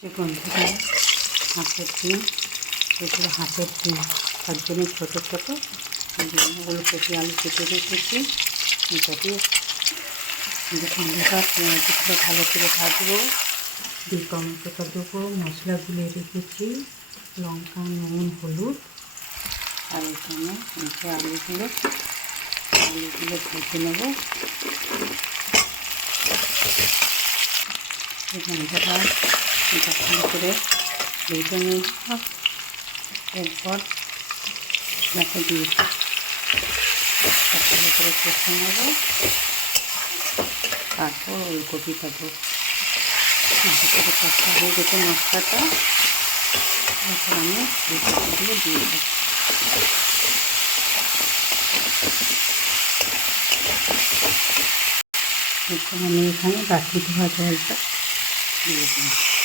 যে বন্ধুরা হাঁসের ডিম, এগুলো হাঁসের ডিম, তার জন্য ছোটো ছোটো ওগুলো কেটে আলু কেটে রেখেছি। এটা দিয়ে বন্ধুরা পেঁয়াজগুলো ভালো করে ভাজবো, দিয়ে টমেটোটা দেবো, মশলাগুলো রেখেছি, লঙ্কা, নুন, হলুদ, আর এখানে আলুগুলো ভেজে নেব। বন্ধুরা এটা ভালো করে ভেজে নেব। এরপর এটাকে দিয়ে ভালো করে কষে নেব। তারপর ওলকপিটা দেবো। ভালো করে কষা হয়ে গেছে মশলাটা, তারপর আমি ওলকপিগুলো দিয়ে দেবো। এখন আমি এখানে বাটি ধোয়া জলটা দিয়ে দিই।